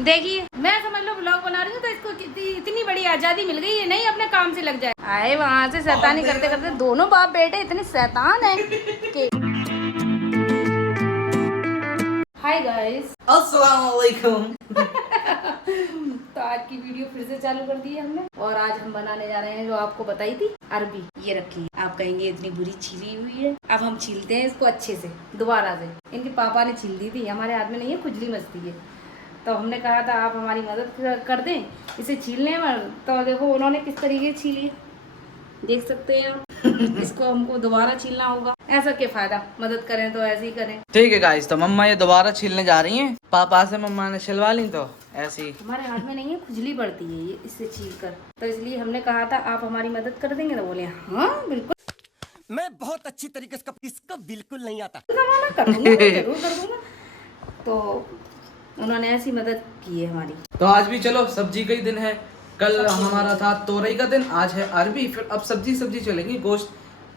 देखिए मैं समझ लो ब्लॉग बना रही हूँ तो इसको इतनी बड़ी आजादी मिल गई है, नहीं अपने काम से लग जाए। आए वहाँ से शैतानी करते करते दोनों बाप बेटे इतने शैतान है कि हाय गाइस, अस्सलाम वालेकुम। तो आज की वीडियो फिर से चालू कर दी है हमने और आज हम बनाने जा रहे हैं जो आपको बताई थी, अरबी। ये रखी है, आप कहेंगे इतनी बुरी छीली हुई है। अब हम छीलते हैं इसको अच्छे से दोबारा से। इनके पापा ने छील दी थी, हमारे हाथ में नहीं है, खुजली मचती है। तो हमने कहा था आप हमारी मदद कर दें इसे छीलने में। तो देखो उन्होंने किस तरीके से छीली, देख सकते हैं आप। इसको हमको दोबारा छीलना होगा। ऐसा क्या फायदा, मदद करें तो ऐसे ही करें। ठीक है गाइस, तो मम्मा ये दोबारा छीलने जा रही हैं। पापा से मम्मा ने छिलवा ली तो ऐसी हमारे हाथ में नहीं है, खुजली पड़ती है ये इससे छील कर। तो इसलिए हमने कहा था आप हमारी मदद कर देंगे। तो बोले हाँ बिल्कुल, मैं बहुत अच्छी तरीके से इसको बिल्कुल नहीं आता, कर दूंगा, जरूर कर दूंगा। तो उन्होंने ऐसी मदद की है हमारी। तो आज भी चलो सब्जी का ही दिन है। कल हमारा था तोरई का दिन, आज है अरबी। फिर अब सब्जी चलेगी। गोश्त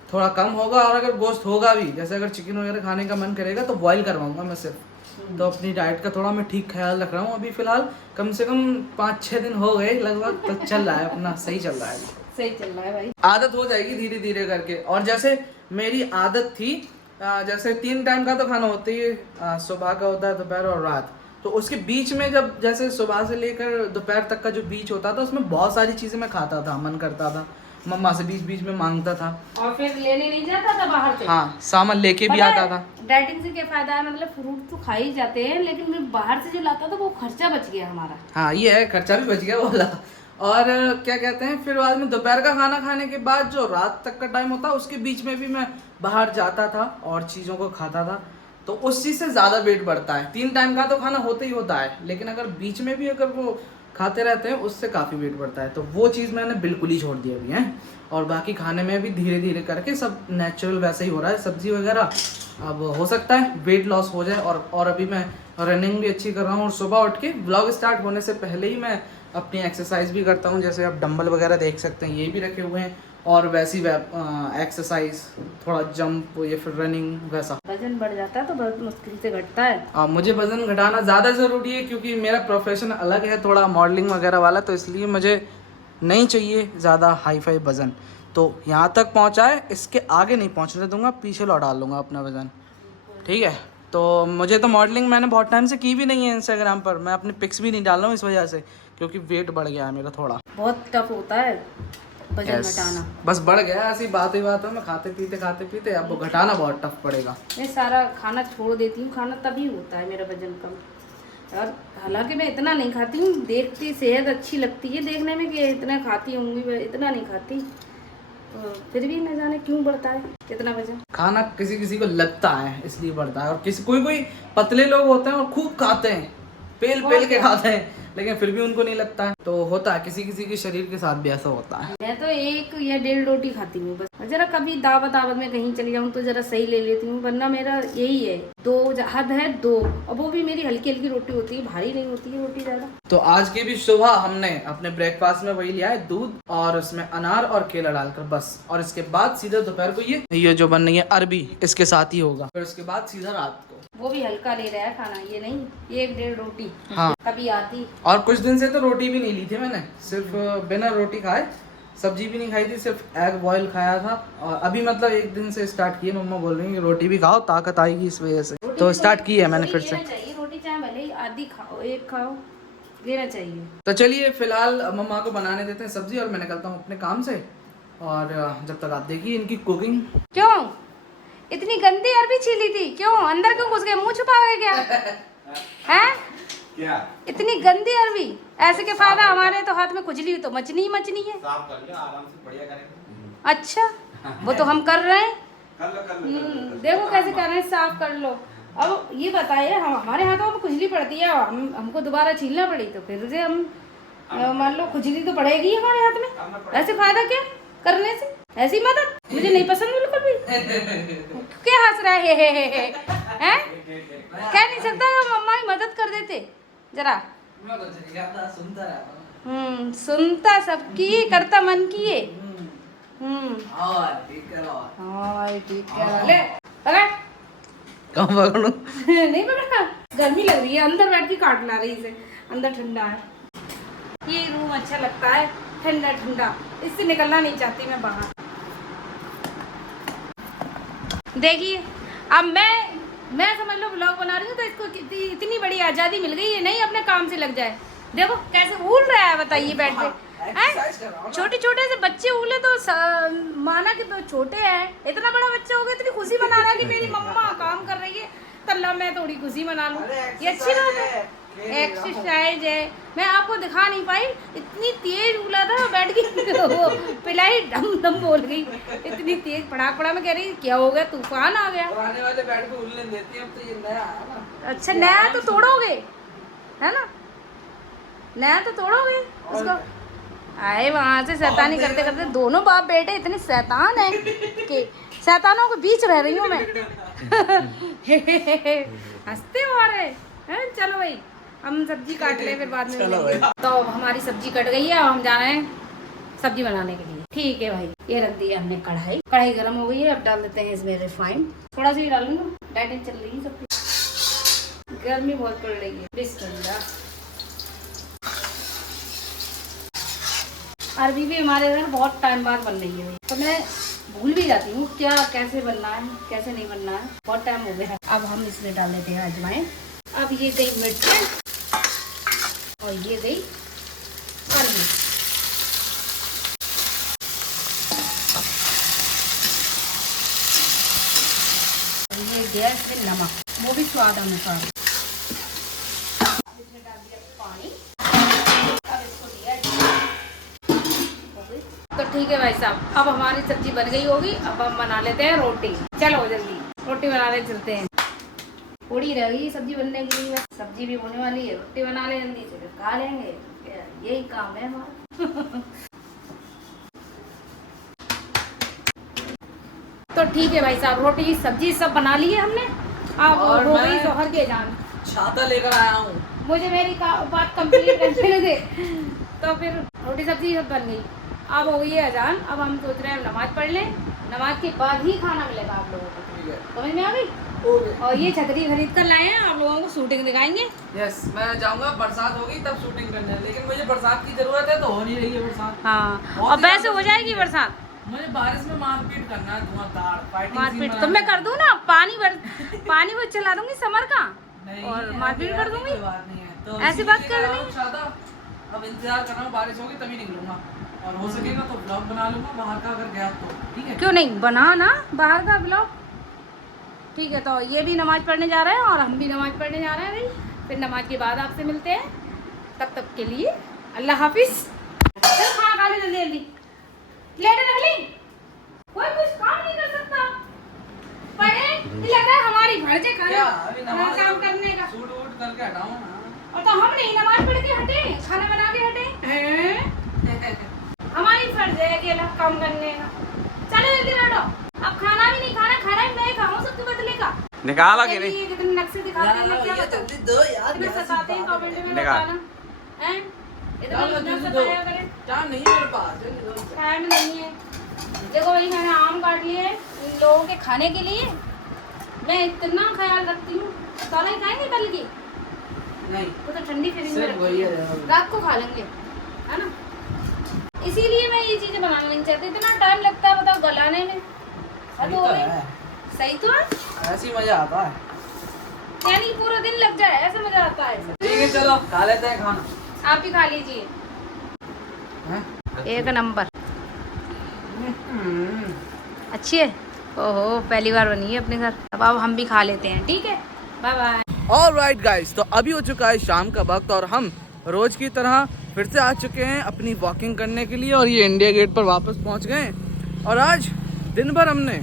थोड़ा कम होगा, और अगर गोश्त होगा भी, जैसे अगर चिकन वगैरह खाने का मन करेगा तो बॉईल करवाऊंगा मैं सिर्फ। तो अपनी डाइट का थोड़ा मैं ठीक ख्याल रख रहा हूँ। अभी फिलहाल कम से कम 5-6 दिन हो गए लगभग, तो चल रहा है अपना, सही चल रहा है। सही चल रहा है भाई, आदत हो जाएगी धीरे धीरे करके। और जैसे मेरी आदत थी, जैसे 3 टाइम का तो खाना होता ही है, सुबह का होता है, दोपहर और रात। तो उसके बीच में जब जैसे सुबह से लेकर दोपहर तक का जो बीच होता था, उसमें बहुत सारी चीज़ें मैं खाता था, मन करता था, मम्मा से बीच बीच में मांगता था, और फिर लेने नहीं जाता था बाहर से। हाँ सामान लेके भी आता था। डाइटिंग से क्या फायदा है, मतलब फ्रूट तो खा ही जाते हैं, लेकिन मैं बाहर से जो लाता था वो खर्चा बच गया हमारा। हाँ ये है, खर्चा भी बच गया वाला। और क्या कहते हैं, फिर बाद में दोपहर का खाना खाने के बाद जो रात तक का टाइम होता है, उसके बीच में भी मैं बाहर जाता था और चीज़ों को खाता था। तो उस चीज़ से ज़्यादा वेट बढ़ता है। 3 टाइम का तो खाना होता ही होता है, लेकिन अगर बीच में भी अगर वो खाते रहते हैं, उससे काफ़ी वेट बढ़ता है। तो वो चीज़ मैंने बिल्कुल ही छोड़ दी अभी है। और बाकी खाने में भी धीरे धीरे करके सब नेचुरल वैसे ही हो रहा है, सब्जी वगैरह। अब हो सकता है वेट लॉस हो जाए। और अभी मैं रनिंग भी अच्छी कर रहा हूँ, और सुबह उठ के व्लॉग स्टार्ट होने से पहले ही मैं अपनी एक्सरसाइज भी करता हूँ। जैसे आप डंबल वगैरह देख सकते हैं, ये भी रखे हुए हैं। और वैसी एक्सरसाइज, थोड़ा जंप या फिर रनिंग वैसा। वजन बढ़ जाता है तो बहुत मुश्किल से घटता है। मुझे वज़न घटाना ज़्यादा ज़रूरी है, क्योंकि मेरा प्रोफेशन अलग है, थोड़ा मॉडलिंग वगैरह वाला। तो इसलिए मुझे नहीं चाहिए ज़्यादा हाई फाई वज़न। तो यहाँ तक पहुँचा है, इसके आगे नहीं पहुँचने दूंगा, पीछे लौटा लूँगा अपना वज़न। ठीक है। तो मुझे तो मॉडलिंग मैंने बहुत टाइम से की भी नहीं है इंस्टाग्राम पर। मैं अपने पिक्स भी नहीं डाल रहा हूँ इस वजह से, क्योंकि वेट बढ़ गया है मेरा थोड़ा। बहुत टफ होता है वजन घटाना। बस बढ़ गया, ऐसी बात ही बात है। मैं खाते पीते अब वो घटाना बहुत टफ पड़ेगा। मैं सारा खाना छोड़ देती हूँ, खाना तभी होता है मेरा वजन कम। और हालांकि मैं इतना नहीं खाती हूँ, देखती सेहत अच्छी लगती है देखने में कि इतना खाती होंगी, मैं इतना नहीं खाती। तो फिर भी न जाने क्यों बढ़ता है इतना वजन। खाना किसी किसी को लगता है इसलिए बढ़ता है, और कोई पतले लोग होते हैं और खूब खाते हैं, पेल के खाते हैं, लेकिन फिर भी उनको नहीं लगता है। तो होता है, किसी किसी के शरीर के साथ भी ऐसा होता है। मैं तो 1 या 1.5 रोटी खाती हूँ बस। जरा कभी दावत में कहीं चली जाऊँ तो जरा सही ले लेती हूँ, वरना मेरा यही है 2 हद है 2। और वो भी मेरी हल्की हल्की रोटी होती है, भारी नहीं होती है रोटी ज्यादा। तो आज की भी सुबह हमने अपने ब्रेकफास्ट में वही लिया है, दूध और उसमें अनार और केला डालकर, बस। और इसके बाद सीधा दोपहर को ये जो बन रही है अरबी, इसके साथ ही होगा। फिर उसके बाद सीधा रात को। वो भी हल्का ले रहा है खाना, ये नहीं 1-1.5 रोटी। हाँ कभी आती। और कुछ दिन से तो रोटी भी नहीं ली थी मैंने, सिर्फ बिना रोटी खाए, सब्जी भी नहीं खाई थी, सिर्फ एग बॉयल खाया था। और अभी मतलब 1 दिन से स्टार्ट किए। मम्मा बोल रही है कि रोटी भी खाओ, ताकत आएगी इस वजह से। तो स्टार्ट की है मैंने फिर से। रोटी चाहे भले ही आधी खाओ, 1 खाओ, लेना चाहिए। तो चलिए फिलहाल मम्मा को बनाने देते हैं सब्जी, और मैं निकलता हूँ अपने काम से। और जब तक आप देखिए इनकी कुकिंग। क्यों इतनी गंदी अरबी छीली थी, क्यों अंदर क्यों घुस गए, मुंह छुपा गए क्या है? क्या इतनी गंदी अरबी, ऐसे के फायदा, हमारे तो हाथ में खुजली तो मचनी ही मचनी है। साफ कर लिया, आराम से बढ़िया करेंगे। अच्छा वो तो हम कर रहे हैं, कर लो। देखो कैसे कर रहे हैं, साफ कर लो। अब ये बताइए, हमारे हाथों में खुजली पड़ती है, हमको दोबारा छीलना पड़ी तो फिर से हम मान लो खुजली तो पड़ेगी हमारे हाथ में। ऐसे फायदा क्या करने से, ऐसी मदद मुझे नहीं पसंद बिल्कुल भी। क्या हंस रहा है हैं? कह नहीं सकता मम्मा ही मदद कर देते जरा। सुनता सबकी, करता मन की है। ठीक है ले पकड़। कहाँ पकड़ूं? नहीं पकड़ा, गर्मी लग रही है, अंदर बैठ के काट ला रही इसे। अंदर ठंडा है। ये रूम अच्छा लगता है, ठंडा ठंडा, इससे निकलना नहीं चाहती मैं बाहर। देखिए अब मैं समझ लो ब्लॉग बना रही हूँ तो इसको इतनी बड़ी आज़ादी मिल गई है, नहीं अपने काम से लग जाए। देखो कैसे उल रहा है, बताइए बैठ के। छोटे छोटे से बच्चे उले तो माना कि तो छोटे हैं, इतना बड़ा बच्चा हो गया इतनी खुशी मना रहा है कि मेरी मम्मा काम कर रही है, तल्ला मैं थोड़ी खुशी मना लूँ। ये अच्छी बात है, एक्सरसाइज है। मैं आपको दिखा नहीं पाई, इतनी तेज उला था बैठ के वो पिलाई डम डम बोल गई, इतनी तेज पड़ाक पड़ा। मैं कह रही क्या हो गया, तूफान आ गया। पुराने वाले बेड पे उलने देती हैं, अब तो ये नया है ना। अच्छा नया तो तोड़ोगे है ना, नया तो तोड़ोगे उसको। आए वहाँ से शैतानी करते करते दोनों बाप बेटे इतने शैतान है कि शैतानों के बीच रह रही हूँ मैं। हंसते हो रहे हैं। चलो भाई हम सब्जी काट ले, फिर बाद में मिलेंगे। तो हमारी सब्जी कट गई है, अब हम जा रहे हैं सब्जी बनाने के लिए। ठीक है भाई, ये रख दी हमने कढ़ाई गर्म हो गई है। अब डाल देते हैं इसमें रिफाइंड, थोड़ा सा ही डालूंगा, डाइटिंग चल रही है सबकी, गर्मी बहुत पड़ रही है। बिस्मिल्लाह। अरबी भी हमारे घर बहुत टाइम बाद बन रही है, तो मैं भूल भी जाती हूँ क्या कैसे बनना है कैसे नहीं बनना है, बहुत टाइम हो गया। अब हम इसमें डाल देते हैं अजवाइन। अब ये गई मिर्च और ये गई अरबी। ये दिया इसमें नमक, वो भी स्वाद अनुसार। इसमें डाल दिया पानी, अब इसको दिया। तो ठीक है भाई साहब, अब हमारी सब्जी बन गई होगी। अब हम बना लेते हैं रोटी। चलो जल्दी रोटी बनाने चलते हैं। थोड़ी रह गई सब्जी बनने के लिए, सब्जी भी होने वाली है, रोटी बना ले जल्दी से, फिर खा लेंगे। यही काम है हमारा। तो ठीक है भाई साहब, रोटी सब्जी सब बना ली है हमने। अब हो गई जोहर के जान। छाता लेकर आया हूँ, मुझे मेरी बात कंप्लीट करने दे। तो फिर रोटी सब्जी सब बन गई, अब हो गई है अजान। अब हम सोच रहे हैं नमाज पढ़ लें, नमाज के बाद ही खाना मिलेगा आप लोगों को। समझ में आ गई? और ये छतरी खरीद कर लाए हैं, आप लोगों को शूटिंग दिखाएंगे। यस, मैं जाऊंगा, बरसात होगी तब शूटिंग करने, लेकिन मुझे बरसात की जरूरत है, तो हो नहीं रही है बरसात। हाँ, और वैसे हो जाएगी बरसात। मुझे बारिश में मारपीट करना है, धुआंधार मारपीट तो मैं कर दूँ ना, पानी वो चला दूंगी समर का, और मारपीट कर दूंगी। बात नहीं है, तो ऐसी बात कर रही। अब इंतजार कर रहा हूँ, बारिश होगी तभी निकलूंगा, और हो सकेगा तो ब्लॉग बना लूंगा बाहर का, अगर गया तो ठीक है। क्यों नहीं, बना ना बाहर का ब्लॉग। ठीक है, तो ये भी नमाज पढ़ने जा रहे हैं और हम भी नमाज पढ़ने जा रहे हैं भाई। फिर नमाज के बाद आपसे मिलते हैं, तब तक के लिए अल्लाह हाफिज। चल खाना खा ले जल्दी जल्दी, लेट रख ली, कोई कुछ काम नहीं कर सकता। पढ़े लगा हमारी फर्ज है खाना काम करने का। सूट वूट करके हटाऊं ना, और तो हम नहीं नमाज पढ़ के हटे, खाना बना के हटे। हमारी फर्ज है अकेला काम करने का। चलो जल्दी बैठो, अब खाना भी नहीं खाना, खाना ही मैं खाऊं सबके बदले का। निकाला कि नहीं? कितने नक्शे दिखाते हैं, मैं क्या बताऊं। दो यार, इतने सताते हैं कमेंट में, निकाल। बताना हैं। इतना सताया करें, टाइम नहीं है मेरे पास। टाइम नहीं है। देखो भाई मैंने आम काट लिए इन लोगों के खाने के लिए, मैं इतना ख्याल रखती हूँ। साला ही खाएंगे कल की? नहीं, वो तो ठंडी फ्रिज में सिर्फ वही है, रखी, रात को खा लेंगे, है ना। इसीलिए मैं ये चीजें बनाना नहीं चाहती, इतना टाइम लगता है बताओ गलाने में। सही तो है, सही तो है, ऐसी मजा आता है, यानी पूरा दिन लग जाए ऐसा मजा आता है। ठीक है चलो खा लेते हैं खाना। आप भी खा लीजिए, एक नंबर। अच्छी है, ओहो पहली बार बनी है अपने घर। अब हम भी खा लेते हैं, ठीक है, बाय बाय। ऑलराइट गाइस, तो अभी हो चुका है शाम का वक्त और हम रोज की तरह फिर से आ चुके हैं अपनी वॉकिंग करने के लिए, और ये इंडिया गेट पर वापस पहुंच गए। और आज दिन भर हमने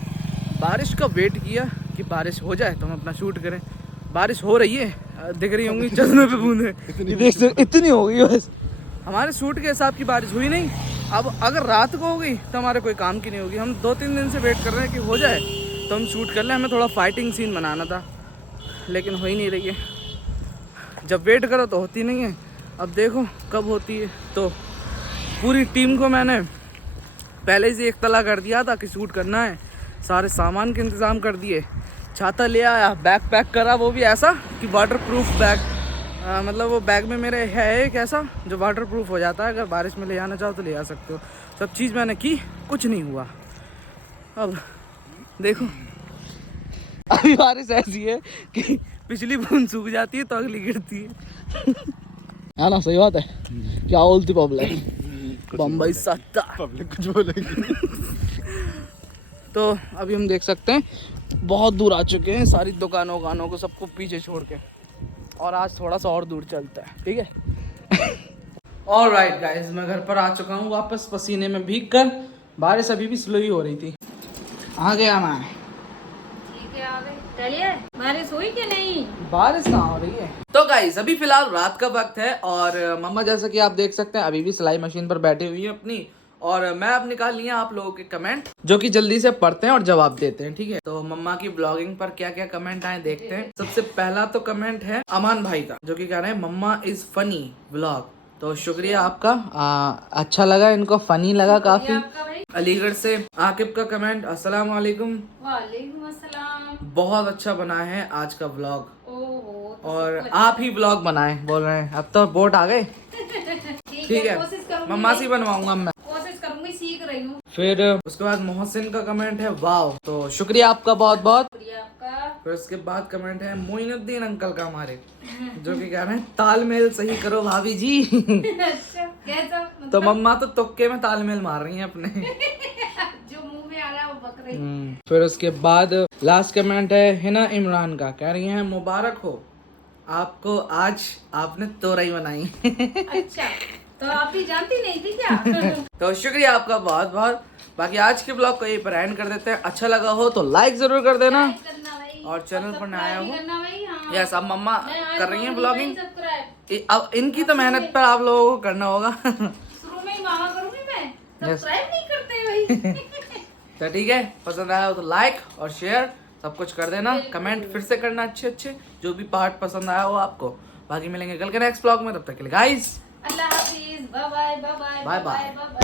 बारिश का वेट किया कि बारिश हो जाए तो हम अपना शूट करें। बारिश हो रही है, दिख रही होंगी चश्मे पे बूंदे, इतनी हो गई बस। हमारे शूट के हिसाब की बारिश हुई नहीं। अब अगर रात को हो गई तो हमारे कोई काम की नहीं होगी। हम 2-3 दिन से वेट कर रहे हैं कि हो जाए तो हम शूट कर लें। हमें थोड़ा फाइटिंग सीन बनाना था, लेकिन हो ही नहीं रही है। जब वेट करो तो होती नहीं है, अब देखो कब होती है। तो पूरी टीम को मैंने पहले से एक तला कर दिया था कि शूट करना है, सारे सामान के इंतज़ाम कर दिए, छाता ले आया, बैग पैक करा, वो भी ऐसा कि वाटर प्रूफ बैग, मतलब वो बैग में मेरे है एक ऐसा जो वाटर प्रूफ हो जाता है, अगर बारिश में ले आना चाहो तो ले आ सकते हो। सब चीज़ मैंने की, कुछ नहीं हुआ। अब देखो अभी बारिश ऐसी है कि पिछली बूंद सूख जाती है तो अगली गिरती है। है ना, सही बात है। क्या बोलती पब्लिक, बम्बई सत्ता, पब्लिक कुछ बोलेगी। तो अभी हम देख सकते हैं बहुत दूर आ चुके हैं, सारी दुकानों को सबको पीछे छोड़ के, और आज थोड़ा सा और दूर चलता है, ठीक है। ऑलराइट गाइस, मैं घर पर आ चुका हूँ वापस पसीने में भीग कर। बारिश अभी भी स्लो ही हो रही थी। आ गया मैं। ठीक है, आ गए। चलिए, बारिश हुई कि नहीं? बारिश कहाँ हो रही है। तो गाइस अभी फिलहाल रात का वक्त है और मम्मा जैसा कि आप देख सकते हैं अभी भी सिलाई मशीन पर बैठी हुई है अपनी, और मैं अब निकाल लिया आप लोगों के कमेंट जो कि जल्दी से पढ़ते हैं और जवाब देते हैं, ठीक है। तो मम्मा की ब्लॉगिंग पर क्या क्या कमेंट आए देखते हैं। सबसे पहला तो कमेंट है अमान भाई का, जो कि कह रहे हैं मम्मा इज फनी व्लॉग। तो शुक्रिया आपका, अच्छा लगा, इनको फनी लगा काफी। आपका भाई। अलीगढ़ से आकिब का कमेंट, अस्सलाम वालेकुम, वालेकुम अस्सलाम। बहुत अच्छा बना है आज का व्लॉग, ओहो, तो और सबको आप ही व्लॉग बनाए बोल रहे हैं। अब तो वोट आ गए, ठीक है, कोशिश करूंगी, मम्मा से बनवाऊंगा मैं। कोशिश करूंगी, सीख रही हूँ। फिर उसके बाद मोहसिन का कमेंट है वाव, तो शुक्रिया आपका बहुत बहुत। शुक्रिया आपका। फिर उसके बाद कमेंट है मोइनुद्दीन अंकल का हमारे, जो कि कह रहे हैं तालमेल सही करो भाभी जी। अच्छा, कैसा मतलब? तो मम्मा तो तुक्के में तालमेल मार रही हैं अपने। जो मुंह में आ रहा है वो बक रही। फिर उसके बाद लास्ट कमेंट है हिना इमरान का, कह रही हैं मुबारक हो आपको, आज आपने तोरई बनाई। अच्छा, तो आप भी जानती नहीं थी क्या? तो शुक्रिया आपका बहुत बहुत। बाकी आज के ब्लॉग को यहीं पर एंड कर देते हैं। अच्छा लगा हो तो लाइक जरूर कर देना, लाइक करना भाई, और चैनल पर नया सब्सक्राइब भी हो। करना भाई, हाँ। यस, अब मम्मा मैं आज कर रही हैं करूंगी ब्लॉगिंग, भाई सब्सक्राइब। अब इनकी तो मेहनत पर आप लोगों को करना होगा। शुरू में ही मामा करूंगी मैं, सब्सक्राइब नहीं करते भाई। तो ठीक है, पसंद आया हो तो लाइक और शेयर सब कुछ कर देना। कमेंट फिर से करना अच्छे अच्छे, जो भी पार्ट पसंद आया हो आपको। बाकी मिलेंगे कल के नेक्स्ट ब्लॉग में, तब तक के लिए गाइस अल्लाह हाफिज, bye bye bye bye bye bye. Bye bye.